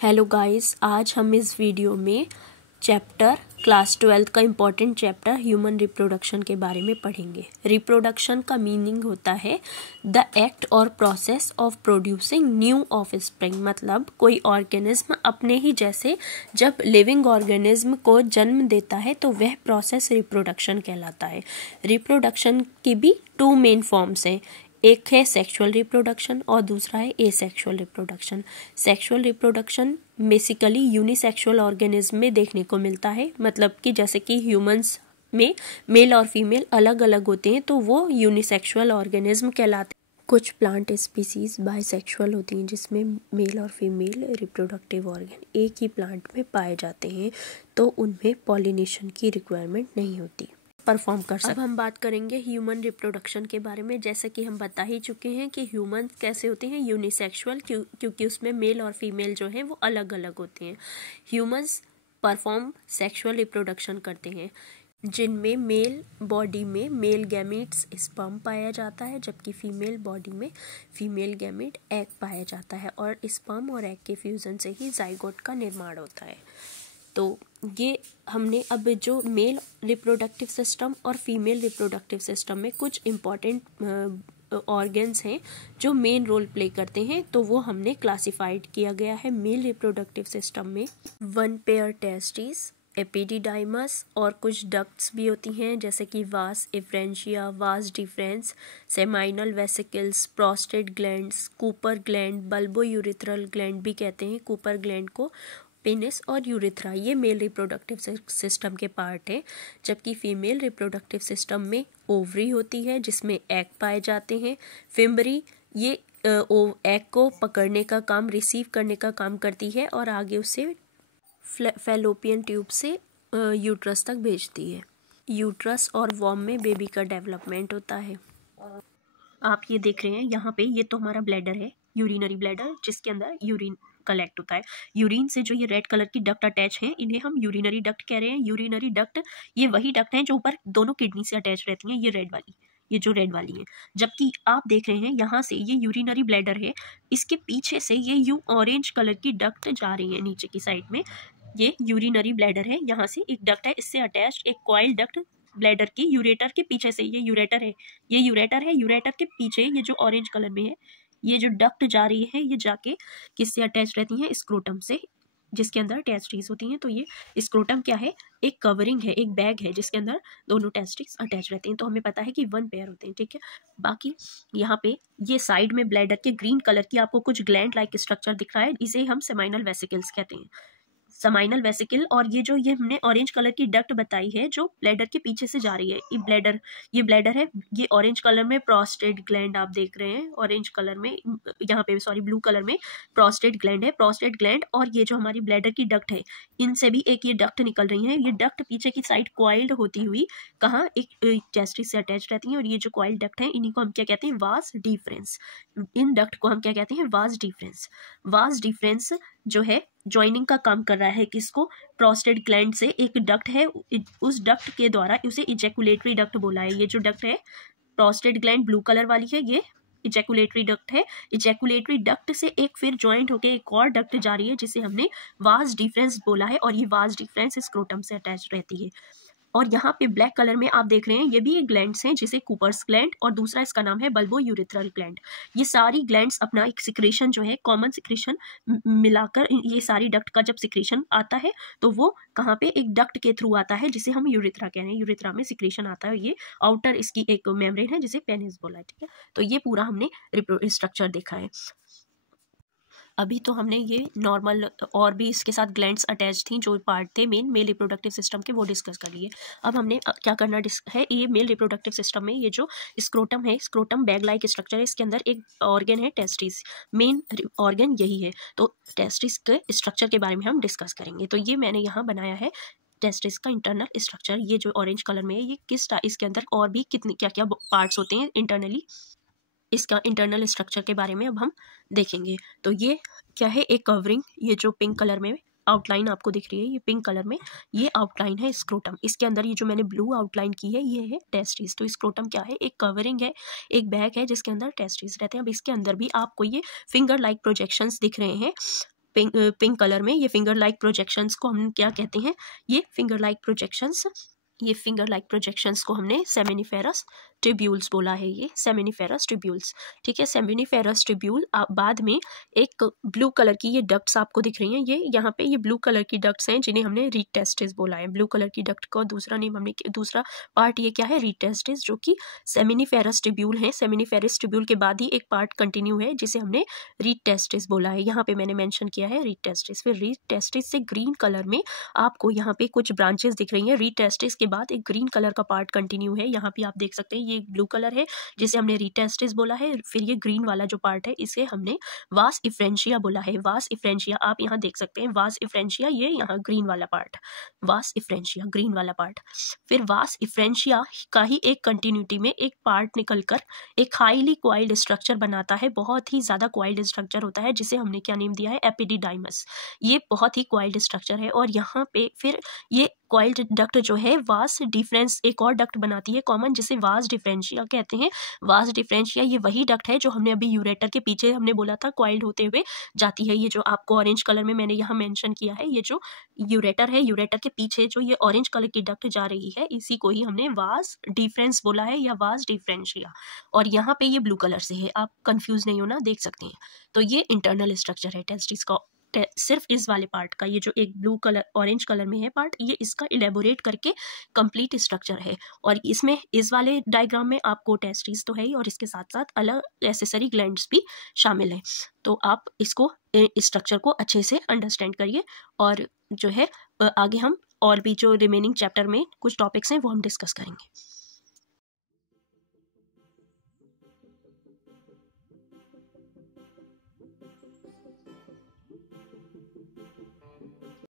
Hello guys, आज हम इस वीडियो में चैप्टर क्लास 12 का इम्पॉर्टेंट चैप्टर ह्यूमन रिप्रोडक्शन के बारे में पढ़ेंगे। रिप्रोडक्शन का मीनिंग होता है द एक्ट और process of producing new offspring, मतलब कोई ऑर्गेनिज्म अपने ही जैसे जब लिविंग ऑर्गेनिज्म को जन्म देता है तो वह प्रोसेस रिप्रोडक्शन कहलाता है। रिप्रोडक्शन की भी टू मेन फॉर्म्स हैं, एक है सेक्सुअल रिप्रोडक्शन और दूसरा है asexual reproduction. Sexual reproduction basically unisexual organism में देखने को मिलता है, मतलब कि जैसे कि ह्यूमंस में मेल और फीमेल अलग अलग होते हैं तो वो यूनिसेक्सुअल ऑर्गेनिज्म कहलाते हैं। कुछ प्लांट स्पीसीज बाइसेक्सुअल होती हैं जिसमें मेल और फीमेल रिप्रोडक्टिव ऑर्गन एक ही प्लांट में पाए जाते हैं, तो उनमें पॉलिनेशन की रिक्वायरमेंट नहीं होती, परफॉर्म कर सकते। अब हम बात करेंगे ह्यूमन रिप्रोडक्शन के बारे में। जैसे कि हम बता ही चुके हैं कि ह्यूमन कैसे होते हैं, यूनिसेक्सुअल, क्योंकि उसमें मेल और फीमेल जो है वो अलग अलग होते हैं। ह्यूमंस परफॉर्म सेक्सुअल रिप्रोडक्शन करते हैं जिनमें मेल बॉडी में मेल गैमीट्स स्पर्म पाया जाता है, जबकि फीमेल बॉडी में फीमेल गैमीट एग पाया जाता है और स्पर्म और एग के फ्यूजन से ही जाइगोट का निर्माण होता है। तो ये हमने अब जो मेल रिप्रोडक्टिव सिस्टम और फीमेल रिप्रोडक्टिव सिस्टम में कुछ इम्पॉर्टेंट ऑर्गन्स हैं जो मेन रोल प्ले करते हैं, तो वो हमने क्लासिफाइड किया गया है। मेल रिप्रोडक्टिव सिस्टम में 1 पेयर टेस्टिस, एपिडिडाइमस और कुछ डक्ट्स भी होती हैं जैसे कि वास efferentia, vas deferens, seminal vesicles, prostate glands, Cooper gland, bulbo urethral gland भी कहते हैं कूपर ग्लैंड को, पेनिस और यूरिथ्रा। ये मेल रिप्रोडक्टिव सिस्टम के पार्ट है, जबकि फीमेल रिप्रोडक्टिव सिस्टम में ओवरी होती है जिसमें एग पाए जाते हैं। फिम्बरी ये एग को पकड़ने का काम, रिसीव करने का काम करती है और आगे उसे फैलोपियन ट्यूब से यूट्रस तक भेजती है। यूट्रस और वॉर्म में बेबी का डेवलपमेंट होता है। आप ये देख रहे हैं यहाँ पे, ये तो हमारा ब्लैडर है, यूरिनरी ब्लैडर, जिसके अंदर यूरिन कलेक्ट होता है। यूरिन से जो ये रेड कलर की डक्ट अटैच है इन्हें हम यूरिनरी डक्ट कह रहे हैं। यूरिनरी डक्ट ये वही डक्ट हैं जो ऊपर दोनों किडनी से अटैच रहती हैं, ये रेड वाली, ये जो रेड वाली है। जबकि आप देख रहे हैं यहाँ से ये यूरिनरी ब्लैडर है, इसके पीछे से ये यू ऑरेंज कलर की डक्ट जा रही है नीचे की साइड में, ये यूरिनरी ब्लैडर है। यहाँ से एक डक्ट है, इससे अटैच एक कॉइल डक्ट ब्लैडर की यूरेटर के पीछे से, ये यूरेटर है, ये यूरेटर है, यूरेटर के पीछे ये जो ऑरेंज कलर में है ये जो डक्ट जा रही है ये जाके किससे अटैच रहती है, स्क्रोटम से, जिसके अंदर टेस्टिस होती हैं। तो ये स्क्रोटम क्या है, एक कवरिंग है, एक बैग है जिसके अंदर दोनों टेस्टिस अटैच रहते हैं। तो हमें पता है कि 1 पेयर होते हैं, ठीक है। बाकी यहाँ पे ये साइड में ब्लैडर के ग्रीन कलर की आपको कुछ ग्लैंड लाइक स्ट्रक्चर दिख रहा है, इसे हम सेमाइनल वेसिकल्स कहते हैं, समाइनल वेसिकल। और ये जो ये हमने ऑरेंज कलर की डक्ट बताई है जो ब्लैडर के पीछे से जा रही है, ये ब्लैडर है, ये ऑरेंज कलर में प्रोस्टेट ग्लैंड आप देख रहे हैं, ऑरेंज कलर में, यहाँ पे सॉरी ब्लू कलर में प्रोस्टेट ग्लैंड है, प्रोस्टेट ग्लैंड। और ये जो हमारी ब्लैडर की डक्ट है इनसे भी एक ये डक्ट निकल रही है, ये डक्ट पीछे की साइड क्वाइल्ड होती हुई कहाँ, एक टेस्टिस से अटैच रहती है। और ये जो क्वाइल्ड डक्ट है इन्हीं को हम क्या कहते हैं, वास डिफरेंस। इन डक्ट को हम क्या कहते हैं, वास डिफरेंस। वास डिफरेंस जो है ज्वाइनिंग का काम कर रहा है किसको, प्रोस्टेट ग्लैंड से एक डक्ट है, उस डक्ट के द्वारा उसे इजैकुलेटरी डक्ट बोला है। ये जो डक्ट है प्रोस्टेट ग्लैंड ब्लू कलर वाली है, ये इजैकुलेटरी डक्ट है। इजैकुलेटरी डक्ट से एक फिर ज्वाइंट होकर एक और डक्ट जा रही है जिसे हमने वास डिफरेंस बोला है, और ये वास डिफरेंस स्क्रोटम से अटैच रहती है। और यहाँ पे ब्लैक कलर में आप देख रहे हैं ये भी एक ग्लैंड्स हैं, जिसे कूपर्स ग्लैंड और दूसरा इसका नाम है बल्बो यूरिथ्रल ग्लैंड। ये सारी ग्लैंड्स अपना एक सिक्रेशन जो है, कॉमन सिक्रेशन मिलाकर, ये सारी डक्ट का जब सिक्रेशन आता है तो वो कहाँ पे, एक डक्ट के थ्रू आता है जिसे हम यूरिथ्रा कह रहे हैं। यूरिथ्रा में सिक्रेशन आता है, ये आउटर इसकी एक मेम्ब्रेन है जिसे पेनिस बोला है, ठीक है। तो ये पूरा हमने स्ट्रक्चर देखा है। अभी तो हमने ये नॉर्मल और भी इसके साथ ग्लैंड्स अटैच थी जो पार्ट थे मेन मेल रिप्रोडक्टिव सिस्टम के, वो डिस्कस कर लिए। अब हमने क्या करना है, ये मेल रिप्रोडक्टिव सिस्टम में ये जो स्क्रोटम है, स्क्रोटम बैग लाइक स्ट्रक्चर है, इसके अंदर एक ऑर्गन है टेस्टिस, मेन ऑर्गन यही है। तो टेस्टिस के स्ट्रक्चर के बारे में हम डिस्कस करेंगे। तो ये मैंने यहाँ बनाया है टेस्टिस का इंटरनल स्ट्रक्चर, ये जो ऑरेंज कलर में है ये इसके अंदर और भी कितने क्या क्या पार्ट्स होते हैं इंटरनली, इसका इंटरनल स्ट्रक्चर के बारे में अब हम देखेंगे। तो ये क्या है, एक कवरिंग, ये जो पिंक कलर में आउटलाइन आपको दिख रही है, ये पिंक कलर में ये आउटलाइन है स्क्रोटम। इसके अंदर ये जो मैंने ब्लू आउटलाइन की है ये है टेस्टिस। तो स्क्रोटम क्या है, एक कवरिंग है, एक बैग है जिसके अंदर टेस्टिस रहते हैं। अब इसके अंदर भी आपको ये फिंगर लाइक प्रोजेक्शंस दिख रहे हैं, पिंक कलर में, ये फिंगर लाइक प्रोजेक्शंस को हम क्या कहते हैं, ये फिंगर लाइक प्रोजेक्शंस को हमने सेमिनिफेरस ट्रिब्यूल्स बोला है, ये सेमिनिफेरस ट्रिब्यूल्स। ठीक है, सेमिनिफेरस ट्रिब्यूल बाद में एक ब्लू कलर की ये डक्ट्स आपको दिख रही हैं, ये यहाँ पे ये ब्लू कलर की डक्ट्स हैं जिन्हें हमने रीड टेस्टिस बोला है। ब्लू कलर की डक्ट को दूसरा नेम हमने, दूसरा पार्ट ये क्या है, रीड टेस्टिस, जो कि सेमिनिफेरस ट्रिब्यूल है। सेमिनिफेरस ट्रिब्यूल के बाद ही एक पार्ट कंटिन्यू है जिसे हमने रीड टेस्टिस बोला है, यहाँ पे मैंने मेंशन किया है रीड टेस्टिस। फिर रीड टेस्टिस से ग्रीन कलर में आपको यहाँ पे कुछ ब्रांचेस दिख रही हैं। रीड टेस्टिस के बाद एक ग्रीन कलर का पार्ट कंटिन्यू है, यहाँ पे आप देख सकते हैं, ये ब्लू कलर है जिसे हमने रीड टेस्टिस बोला है। फिर ये ग्रीन वाला जो पार्ट है इसे हमने वास इफ्रेंशिया बोला है। वास इफ्रेंशिया आप यहाँ देख सकते हैं, वास इफ्रेंशिया, ये यहाँ ग्रीन वाला पार्ट, वास इफ्रेंशिया ग्रीन वाला पार्ट। फिर वास इफ्रेंशिया का ही एक कंटिन्यूटी में एक पार्ट निकलकर एक हाईली क्वाइल्ड स्ट्रक्चर बनाता है, बहुत ही ज्यादा क्वाइल्ड स्ट्रक्चर होता है, जिसे हमने क्या नेम दिया है, एपिडिडाइमस। ये बहुत ही क्वाइल्ड स्ट्रक्चर है। और यहाँ पे फिर ये क्वाइल्ड डक्ट जो है वास डिफरेंस एक और डक्ट बनाती है कॉमन, जिसे वास डिफरेंशिया कहते हैं। वास डिफरेंशिया ये वही डक्ट है जो हमने अभी यूरेटर के पीछे हमने बोला था क्वाइल्ड होते हुए जाती है। ये जो आपको ऑरेंज कलर में मैंने यहाँ मेंशन किया है, ये जो यूरेटर है, यूरेटर के पीछे जो ये ऑरेंज कलर की डक्ट जा रही है, इसी को ही हमने वास डिफरेंस बोला है या वास डिफरेंशिया। और यहाँ पे ये ब्लू कलर से है, आप कंफ्यूज नहीं होना, देख सकते हैं। तो ये इंटरनल स्ट्रक्चर है टेस्टिस का। सिर्फ इस वाले पार्ट का, ये जो एक ब्लू कलर ऑरेंज कलर में है पार्ट, ये इसका इलेबोरेट करके कंप्लीट स्ट्रक्चर है। और इसमें इस वाले डायग्राम में आपको टेस्टिस तो है ही, और इसके साथ साथ अलग एसेसरी ग्लैंड्स भी शामिल है। तो आप इसको स्ट्रक्चर को अच्छे से अंडरस्टैंड करिए, और जो है आगे हम और भी जो रिमेनिंग चैप्टर में कुछ टॉपिक्स हैं वो हम डिस्कस करेंगे।